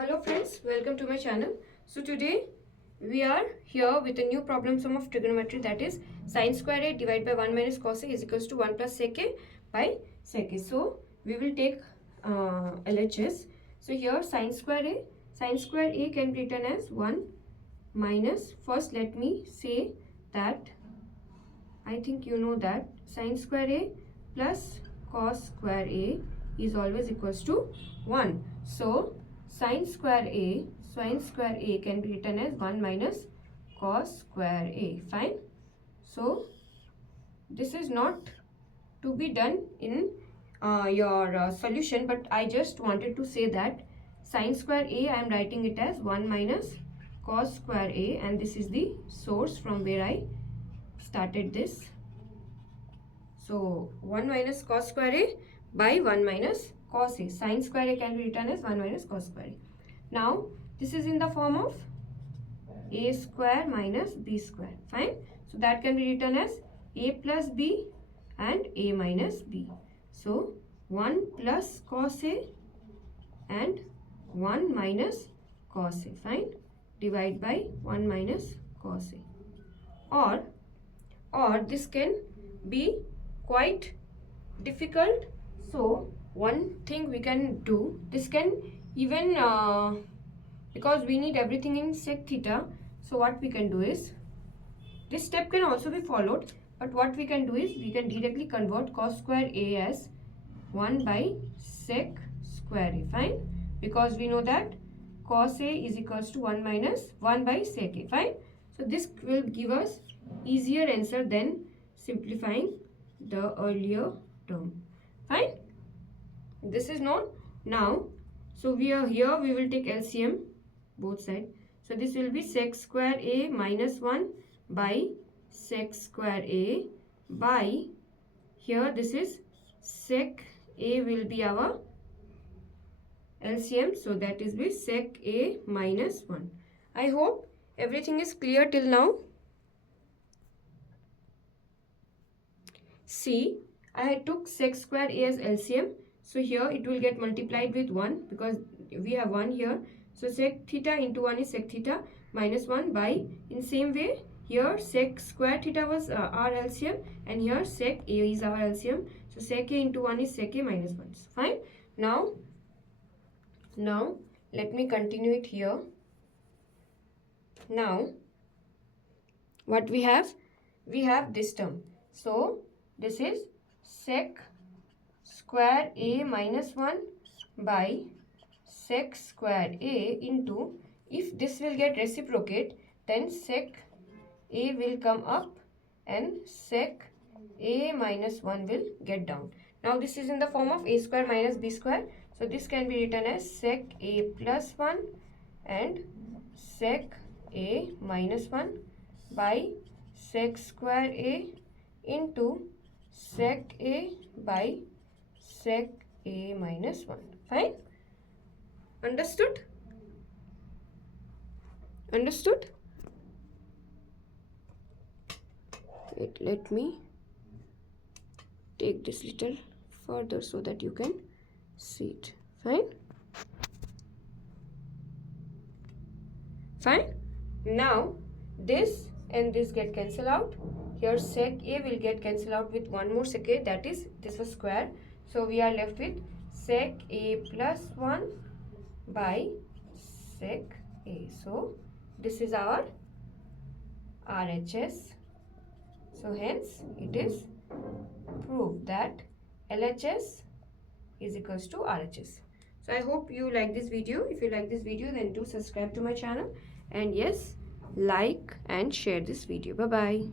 Hello friends, welcome to my channel. So today we are here with a new problem sum of trigonometry, that is sin square a divided by 1 minus cos a is equals to 1 plus sec a by sec a. So we will take LHS. So here sin square a can be written as 1 minus, first let me say that I think you know that sin square a plus cos square a is always equals to 1. So sin square a can be written as 1 minus cos square a. Fine. So this is not to be done in your solution, but I just wanted to say that sin square a I am writing it as 1 minus cos square a, and this is the source from where I started this. So 1 minus cos square a by 1 minus cos a. Sin square a can be written as 1 minus cos square a. Now this is in the form of a square minus b square. Fine. So that can be written as a plus b and a minus b. So 1 plus cos a and 1 minus cos a. Fine. Divide by 1 minus cos a. Or this can be quite difficult. So one thing we can do, this can even because we need everything in sec theta, so what we can do is, this step can also be followed, but what we can do is we can directly convert cos square a as 1 by sec square a. Fine. Because we know that cos a is equals to 1 minus 1 by sec a. Fine. So this will give us easier answer than simplifying the earlier term. Fine. This is known now. So we are here, we will take LCM both sides. So this will be sec square a minus 1 by sec square a by, here this is sec a will be our LCM. So that is be sec a minus 1. I hope everything is clear till now. See, I took sec square a as LCM. So here it will get multiplied with 1 because we have 1 here. So sec theta into 1 is sec theta minus 1 by, in same way here sec square theta was our LCM and here sec a is our LCM. So sec a into 1 is sec a minus 1. So fine. Now let me continue it here. Now what we have this term. So this is sec square a minus 1 by sec square a into, if this will get reciprocate, then sec a will come up and sec a minus 1 will get down. Now this is in the form of a square minus b square. So this can be written as sec a plus 1 and sec a minus 1 by sec square a into sec a by sec a minus 1. Fine. Understood? Understood? Wait, let me take this little further so that you can see it. Fine. Fine. Now this and this get cancelled out. Here sec a will get cancelled out with one more sec a, that is, this was square. So we are left with sec a plus 1 by sec a. So this is our RHS. So hence it is proved that LHS is equals to RHS. So I hope you like this video. If you like this video, then do subscribe to my channel, and yes, like and share this video. Bye bye.